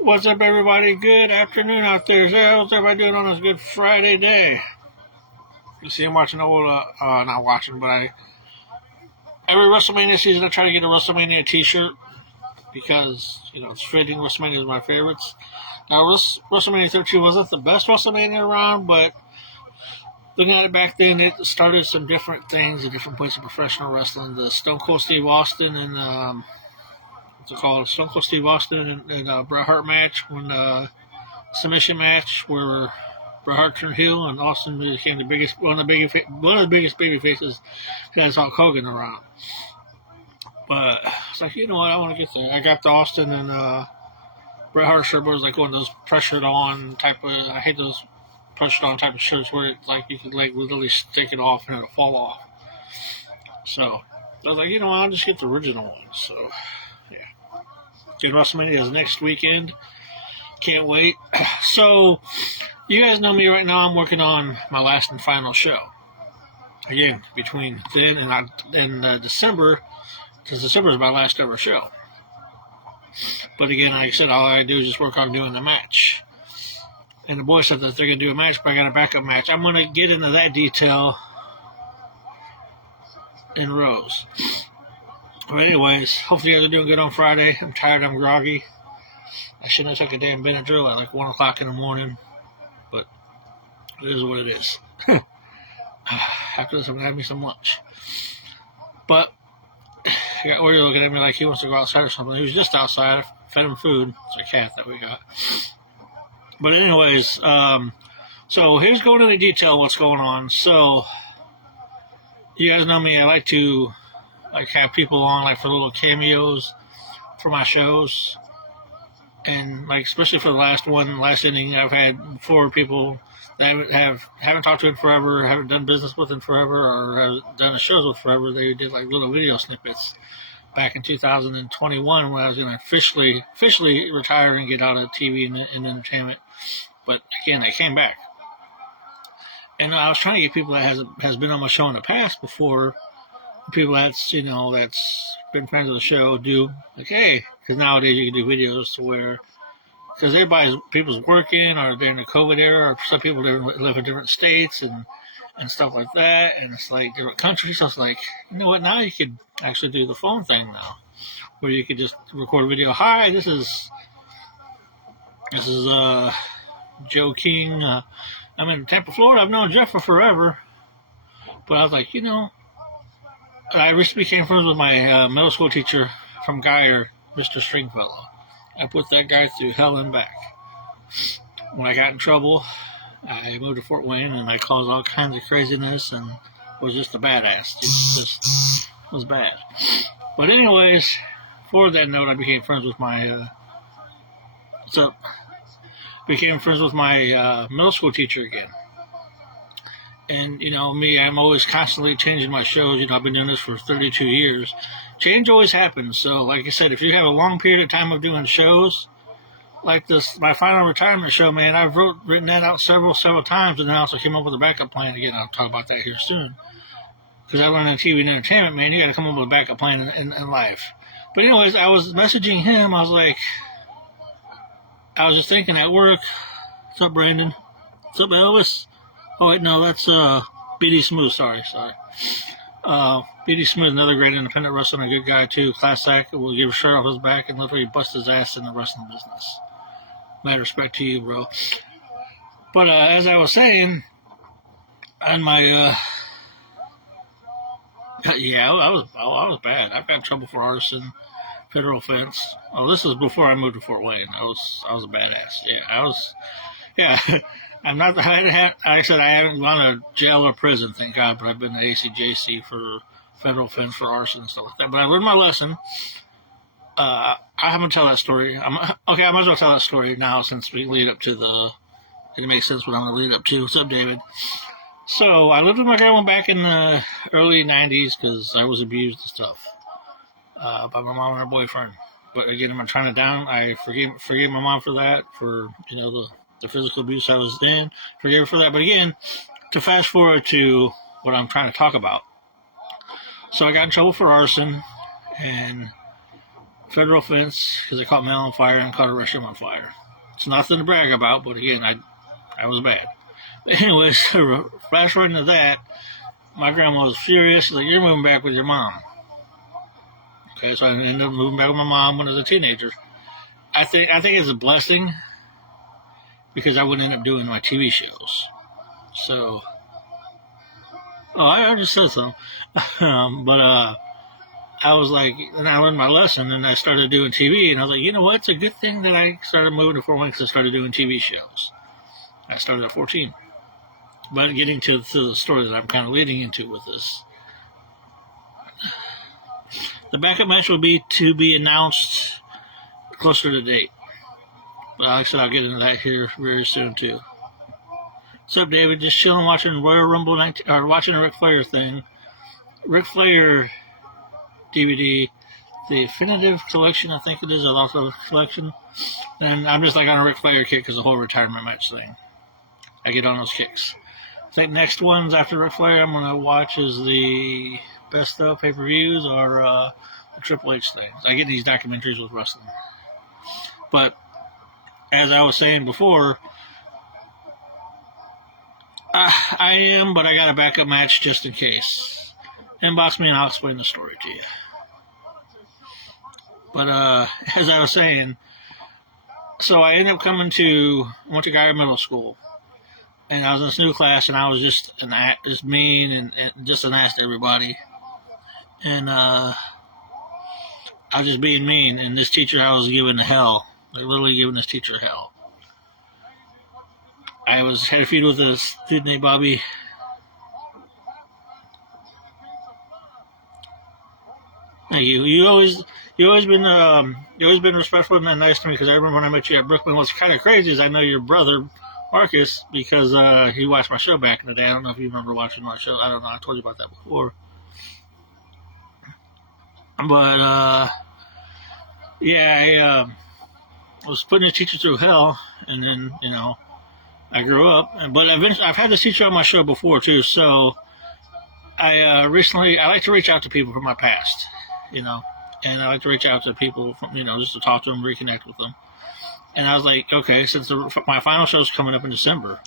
What's up, everybody? Good afternoon out there. How's everybody doing on this Good Friday day? You see, I'm watching not watching, but every WrestleMania season I try to get a WrestleMania T-shirt because it's fitting. WrestleMania is my favorites. Now, WrestleMania 13 wasn't the best WrestleMania around, but looking at it back then, it started some different things at different points of professional wrestling. The Stone Cold Steve Austin and what's it called? Stone Cold Steve Austin and Bret Hart match when submission match where Bret Hart turned heel and Austin became one of the biggest baby faces that has Hulk Hogan around. But it's like, you know what, I want to get there. I got the Austin and Bret Hart shirt, but it was like one of those pressured on type of. I hate those pressured on type of shirts where it's like you could like literally take it off and it'll fall off. So I was like, you know what, I'll just get the original one. So yeah, Good WrestleMania is next weekend. Can't wait. So, you guys know me right now. I'm working on my last and final show. Again, between then and December, because December is my last ever show. But again, like I said, all I do is just work on doing the match. And the boys said that they're going to do a match, but I got a backup match. I'm going to get into that detail in rows. But anyways, hopefully you guys are doing good on Friday. I'm tired. I'm groggy. I shouldn't have took a damn Benadryl at like 1 o'clock in the morning, but it is what it is. After this, I'm going to have me some lunch. But I got Oreo looking at me like he wants to go outside or something. He was just outside. I fed him food. It's a cat that we got. But anyways, so here's going into detail what's going on. So you guys know me. I like to have people on for little cameos for my shows. And especially for the last inning, I've had 4 people that haven't talked to him forever, haven't done business with him forever, or have done the shows with forever. They did little video snippets back in 2021 when I was going to officially retire and get out of TV and entertainment. But again, they came back, and I was trying to get people that has been on my show in the past before. People that's been friends of the show do hey, because nowadays you can do videos to where, because people's working or they're in the COVID era, or some people live in different states and stuff like that, and it's different countries. So it's you know what, now you could actually do the phone thing now, where you could just record a video. Hi, this is Joe King. I'm in Tampa, Florida. I've known Jeff for forever, but I was I recently became friends with my middle school teacher from Geyer, Mr. Stringfellow. I put that guy through hell and back. When I got in trouble, I moved to Fort Wayne and I caused all kinds of craziness and was just a badass. Just was bad. But anyways, for that note, I became friends with my middle school teacher again. And, me, I'm always constantly changing my shows. I've been doing this for 32 years. Change always happens. So, like I said, if you have a long period of time of doing shows, like this, my final retirement show, man, I've written that out several times, and I also came up with a backup plan. Again, I'll talk about that here soon. Because I learned in TV and entertainment, man, you got to come up with a backup plan in life. But anyways, I was messaging him. I was just thinking at work, what's up, Brandon? What's up, Elvis? Oh, wait, no, that's BD Smooth. Sorry. BD Smooth, another great independent wrestler, and a good guy, too. Class act, will give a shirt off his back and literally bust his ass in the wrestling business. Mad respect to you, bro. But as I was saying, on my, I was bad. I've got in trouble for arson, federal offense. Oh, this was before I moved to Fort Wayne. I was a badass. Yeah. I'm not. I said I haven't gone to jail or prison, thank God, but I've been to ACJC for federal offense for arson and stuff like that. But I learned my lesson. I'm gonna tell that story. I might as well tell that story now since we lead up to it makes sense what I'm gonna lead up to. What's up, David? So I lived with my grandma back in the early '90s because I was abused and stuff by my mom and her boyfriend. But again, I'm trying to down. I forgave my mom for that, for the physical abuse I was in. Forgive her for that. But again, to fast forward to what I'm trying to talk about. So I got in trouble for arson, and federal offense because I caught mail on fire and caught a restroom on fire. It's nothing to brag about, but again, I was bad. But anyways, flash right into that, my grandma was furious. She's like, "You're moving back with your mom." Okay, so I ended up moving back with my mom when I was a teenager. I think it's a blessing because I wouldn't end up doing my TV shows. So, I just said so. But I was like, and I learned my lesson, and I started doing TV, and I was like, you know what? It's a good thing that I started moving to Fort Wayne because I started doing TV shows. I started at 14. But getting to the story that I'm kind of leading into with this. The backup match will be to be announced closer to the date. But like I said, I'll get into that here very soon, too. What's up, David? Just chilling, watching Royal Rumble 19, or watching a Ric Flair thing. Ric Flair DVD, the Definitive Collection, I think it is, a lot of collection. And I'm just like on a Ric Flair kick because the whole retirement match thing. I get on those kicks. I think next ones after Ric Flair I'm going to watch is the best of pay-per-views or the Triple H things. I get these documentaries with wrestling. But as I was saying before, I am, but I got a backup match just in case. Inbox me and I'll explain the story to you. But as I was saying, so I ended up went to Guyer Middle School. And I was in this new class, and I was just mean and just an ass to everybody. And I was just being mean, and this teacher I was giving hell. Like, literally giving this teacher hell. I had a feud with this dude named Bobby. Thank you. You always been respectful and nice to me because I remember when I met you at Brooklyn. What's kind of crazy is I know your brother Marcus because he watched my show back in the day. I don't know if you remember watching my show. I don't know. I told you about that before. But yeah, I was putting the teacher through hell, and then I grew up. But eventually, I've had this teacher on my show before too. So I like to reach out to people from my past, and I like to reach out to people from just to talk to them, reconnect with them. And I was like, okay, since my final show is coming up in December,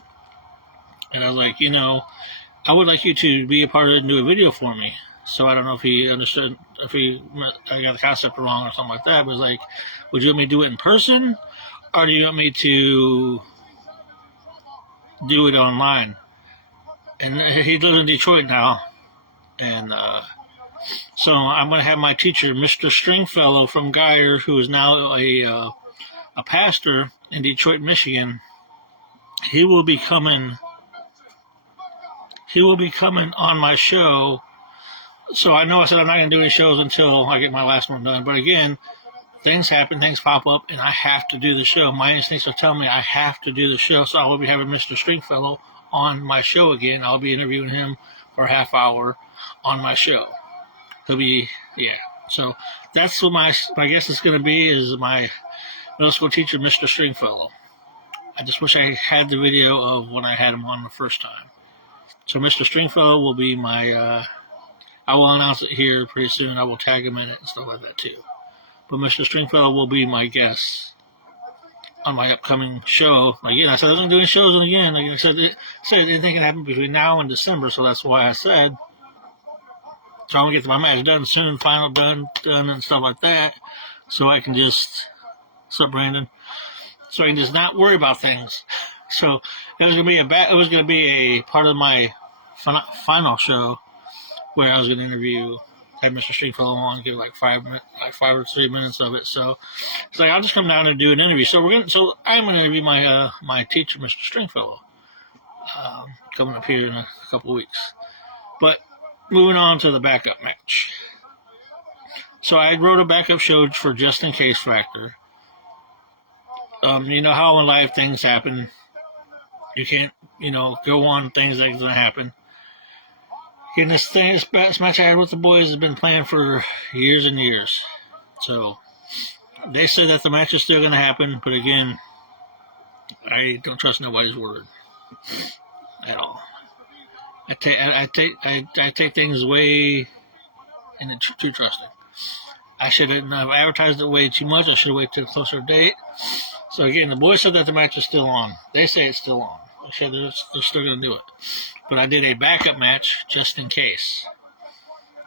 and I was like, I would like you to be a part of it and do a video for me. So I don't know if he understood, I got the concept wrong or something like that. But it was like, would you want me to do it in person, or do you want me to do it online? And he lives in Detroit now, and so I'm going to have my teacher, Mr. Stringfellow from Guyer, who is now a pastor in Detroit, Michigan. He will be coming on my show. So I know I said I'm not going to do any shows until I get my last one done. But again, things happen, things pop up, and I have to do the show. My instincts are telling me I have to do the show. So I will be having Mr. Stringfellow on my show again. I'll be interviewing him for a half hour on my show. So that's what my guess is going to be, is my middle school teacher, Mr. Stringfellow. I just wish I had the video of when I had him on the first time. So Mr. Stringfellow will be my, I will announce it here pretty soon. I will tag him in it and stuff like that too. But Mr. Stringfellow will be my guest on my upcoming show. Again, I said I wasn't doing shows, and again, like I said, anything can happen between now and December, so that's why I said. So I'm going to get my match done soon, final done, and stuff like that, so I can just, what's up, Brandon? So I can just not worry about things. So it was going to be a part of my final show where I was going to have Mr. Stringfellow on, give like 5 or 3 minutes of it. So it's like I'll just come down and do an interview. So I'm going to interview my teacher, Mr. Stringfellow, coming up here in a couple of weeks. But moving on to the backup match. So I wrote a backup show for Just In Case Factor. You know how in life things happen. You can't, go on things that are going to happen. Again, this match I had with the boys has been planned for years and years. So they say that the match is still going to happen, but again, I don't trust nobody's word at all. I take things way into too trusting. I shouldn't have advertised it way too much. I should have waited till a closer date. So again, the boys said that the match is still on. They say it's still on. They said they're still going to do it. But I did a backup match just in case.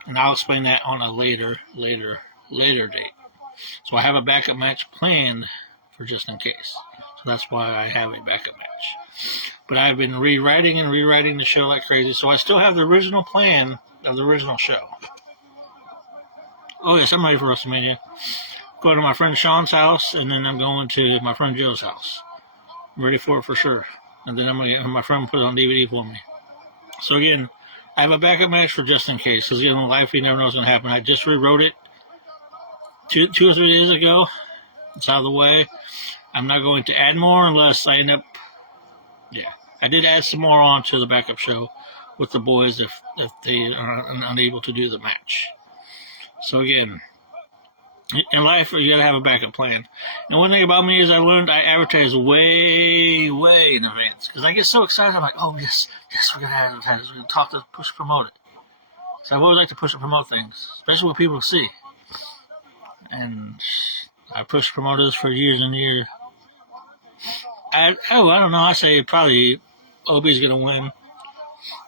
And I'll explain that on a later date. So I have a backup match planned for just in case. So that's why I have a backup match. But I've been rewriting the show like crazy. So I still have the original plan of the original show. Oh yes, I'm ready for WrestleMania. Go to my friend Sean's house, and then I'm going to my friend Joe's house. I'm ready for it for sure. And then I'm going to get my friend put it on DVD for me. So again, I have a backup match for just in case. Because in life, you never know what's going to happen. I just rewrote it two or 3 days ago. It's out of the way. I'm not going to add more unless I end up... Yeah. I did add some more on to the backup show with the boys if they are unable to do the match. So again, in life, you got to have a backup plan. And one thing about me is I learned I advertise way in advance. Because I get so excited, I'm like, oh, yes, we're going to advertise. We're going to talk to push promote it. So I've always liked to push and promote things, especially what people see. And I push promoters for years and years. I don't know. I say probably Obi's going to win.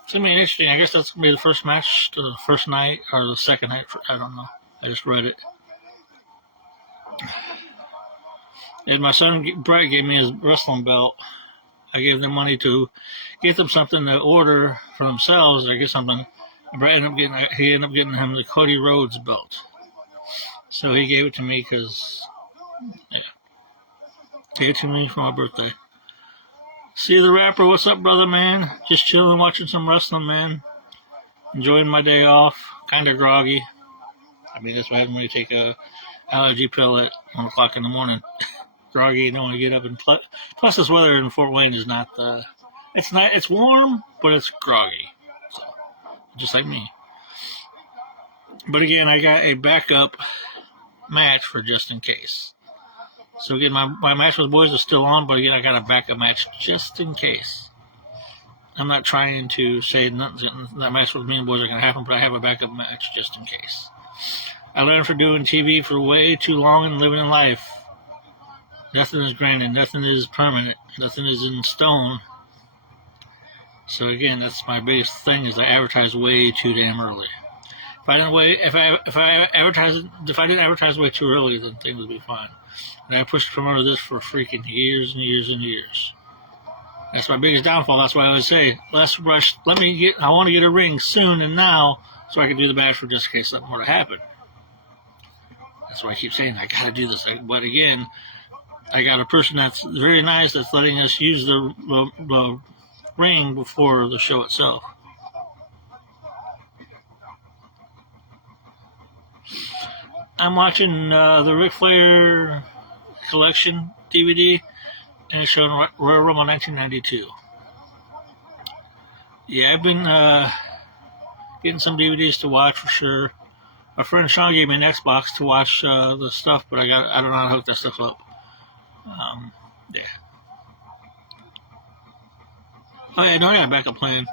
It's going to be interesting. I guess that's going to be the first match, the first night, or the second night. I don't know. I just read it. And my son Brett gave me his wrestling belt. I gave them money to get them something to order for themselves or get something. Brett ended up getting him the Cody Rhodes belt. So he gave it to me because, yeah, gave it to me for my birthday. See the rapper, what's up, brother, man? Just chilling, watching some wrestling, man. Enjoying my day off. Kind of groggy. I mean, that's why I had to take a allergy pill at 1 o'clock in the morning. Groggy, don't want to get up and plus this weather in Fort Wayne is not it's warm, but it's groggy. So, just like me. But again, I got a backup match for just in case. So again, my match with the boys is still on, but again, I got a backup match just in case. I'm not trying to say that match with me and the boys are going to happen, but I have a backup match just in case. I learned from doing TV for way too long and living in life. Nothing is granted. Nothing is permanent. Nothing is in stone. So again, that's my biggest thing is I advertise way too damn early. If I didn't advertise way too early, then things would be fine. And I pushed promoter this for freaking years and years and years. That's my biggest downfall. That's why I always say, let's rush. I want to get a ring soon and now, so I can do the match for just in case something were to happen. That's why I keep saying I got to do this. But again, I got a person that's very nice that's letting us use the ring before the show itself. I'm watching the Ric Flair collection DVD, and it's showing Royal Rumble 1992. Yeah, I've been getting some DVDs to watch for sure. My friend Sean gave me an Xbox to watch the stuff, but I don't know how to hook that stuff up. Yeah. Oh yeah, no, I got a backup plan.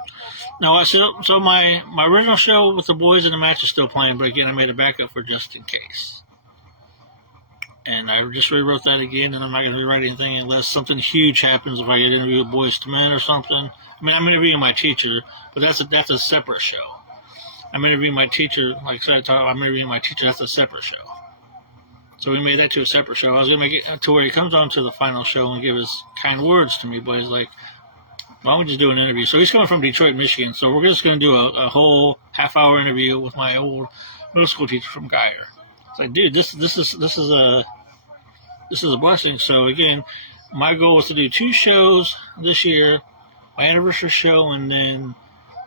No, so my original show with the boys in the match is still playing, but again, I made a backup for just in case. And I just rewrote that again, and I'm not going to rewrite anything unless something huge happens. If I get interviewed with Boys to Men or something. I mean, I'm interviewing my teacher, but that's a separate show. I'm interviewing my teacher, like I said, I'm interviewing my teacher. That's a separate show. So we made that to a separate show. I was going to make it to where he comes on to the final show and give his kind words to me, but he's like, why don't we just do an interview? So he's coming from Detroit, Michigan. So we're just going to do a whole half-hour interview with my old middle school teacher from Geyer. It's like, dude, this is a blessing. So again, my goal was to do 2 shows this year, my anniversary show, and then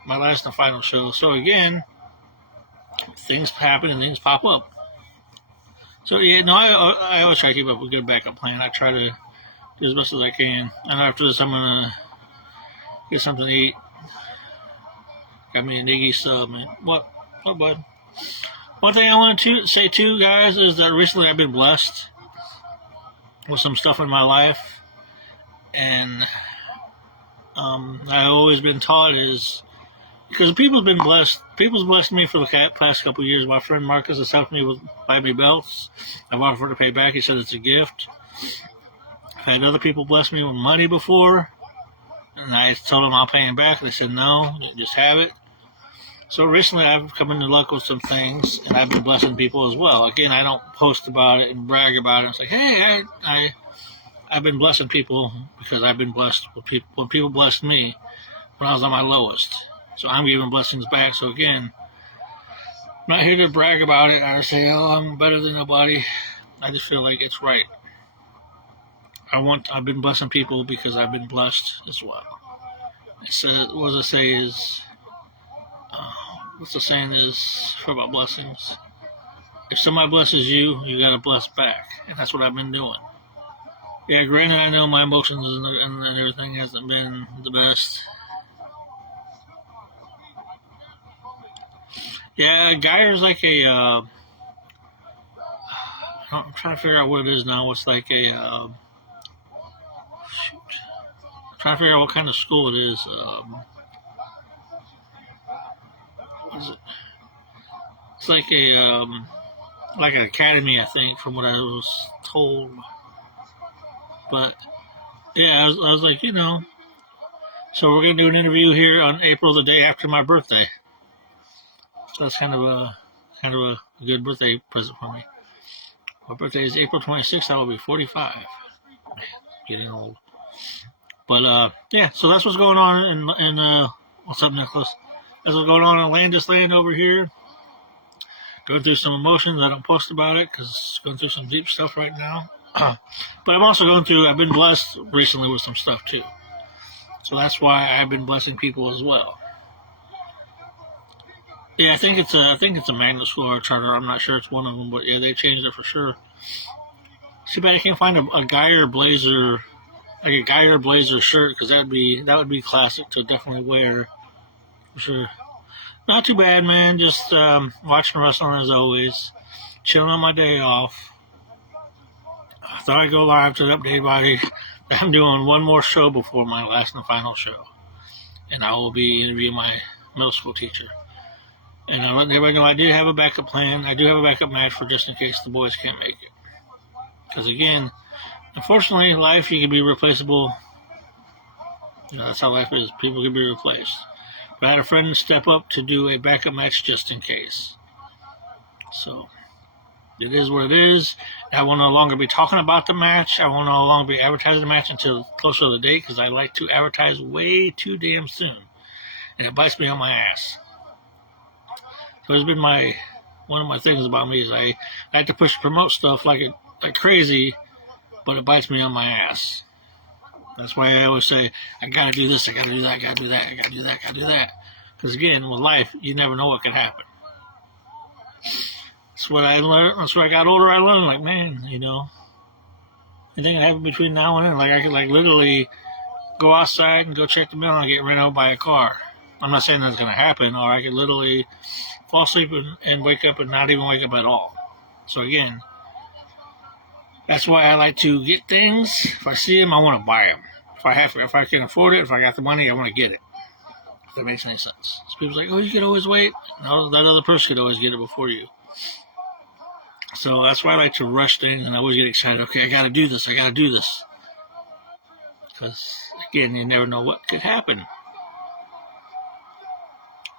my last and final show. So again, things happen and things pop up. So yeah, no, I always try to keep up a good backup plan. I try to do as best as I can. And after this, I'm gonna get something to eat. Got me a Niggy sub, man. What, bud? One thing I wanted to say too, guys, is that recently I've been blessed with some stuff in my life, and I've always been taught is because people's been blessed. People's blessed me for the past couple of years. My friend Marcus has helped me with buy me belts. I've offered to pay back. He said it's a gift. I've had other people bless me with money before, and I told them I'll pay him back. They said no, just have it. So recently I've come into luck with some things, and I've been blessing people as well. Again, I don't post about it and brag about it. It's like, hey, I've been blessing people because I've been blessed with people when people blessed me when I was on my lowest. So I'm giving blessings back. So again, I'm not here to brag about it or say, oh, I'm better than nobody. I just feel like it's right. I've been blessing people because I've been blessed as well. What does it say is, what's the saying is about blessings? If somebody blesses you, you got to bless back. And that's what I've been doing. Yeah, granted, I know my emotions and everything hasn't been the best. Yeah, Geyer's like I'm trying to figure out what it is now. It's like I'm trying to figure out what kind of school it is. What is it? It's like like an academy, I think, from what I was told. But yeah, I was like, so we're gonna do an interview here on April, the day after my birthday. So that's kind of a good birthday present for me. My birthday is April 26th. I will be 45. Man, getting old. But yeah, so that's what's going on in what's up, Nicholas? That's what's going on in Landis Land over here. Going through some emotions. I don't post about it because going through some deep stuff right now. But I'm also I've been blessed recently with some stuff too. So that's why I've been blessing people as well. Yeah, I think it's a magnet school or a charter. I'm not sure it's one of them, but yeah, they changed it for sure. Too bad I can't find a Geyer blazer, like a Geyer blazer shirt, because that would be classic to definitely wear for sure. Not too bad, man. Just watching wrestling as always, chilling on my day off. I thought I'd go live to update everybody that I'm doing one more show before my last and final show, and I will be interviewing my middle school teacher. And I'm letting everybody know I did have a backup plan. I do have a backup match for just in case the boys can't make it. Because again, unfortunately, life, you can be replaceable. That's how life is. People can be replaced. But I had a friend step up to do a backup match just in case. So it is what it is. I will no longer be talking about the match. I will no longer be advertising the match until closer to the date because I like to advertise way too damn soon. And it bites me on my ass. So it's been one of my things about me is I like to push promote stuff like crazy, but it bites me on my ass. That's why I always say, I gotta do this, I gotta do that, I gotta do that, I gotta do that, I gotta do that. Because again, with life, you never know what can happen. That's what I learned. That's when I got older, I learned, like, man, anything can happen between now and then. Like, I could, literally go outside and go check the mail and get ran over by a car. I'm not saying that's going to happen, or I could literally fall asleep and wake up and not even wake up at all. So, again, that's why I like to get things. If I see them, I want to buy them. If I can afford it, if I got the money, I want to get it. If that makes any sense. So people's like, oh, you could always wait. No, that other person could always get it before you. So that's why I like to rush things, and I always get excited. Okay, I got to do this. Because, again, you never know what could happen.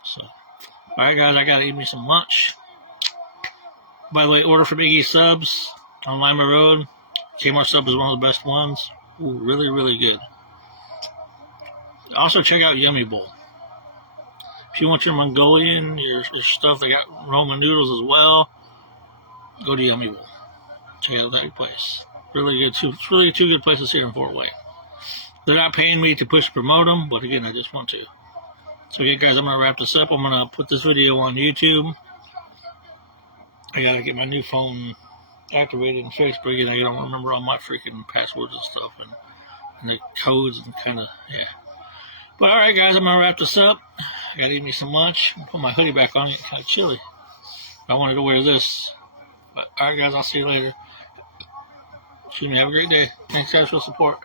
So, all right, guys, I got to eat me some lunch. By the way, order from Iggy Subs on Lima Road. Kmart Sub is one of the best ones. Ooh, really, really good. Also, check out Yummy Bowl. If you want your Mongolian, your stuff, they got Roman noodles as well. Go to Yummy Bowl. Check out that place. Really good, too. It's really two good places here in Fort Wayne. They're not paying me to push promote them, but again, I just want to. So, again, guys, I'm going to wrap this up. I'm going to put this video on YouTube. I got to get my new phone activated and fixed, but again, I don't remember all my freaking passwords and stuff and the codes and kind of, yeah. But, all right, guys, I'm going to wrap this up. I got to eat me some lunch. Put my hoodie back on. It's kind of chilly. I wanted to wear this. But, all right, guys, I'll see you later. Have a great day. Thanks, guys, for the support.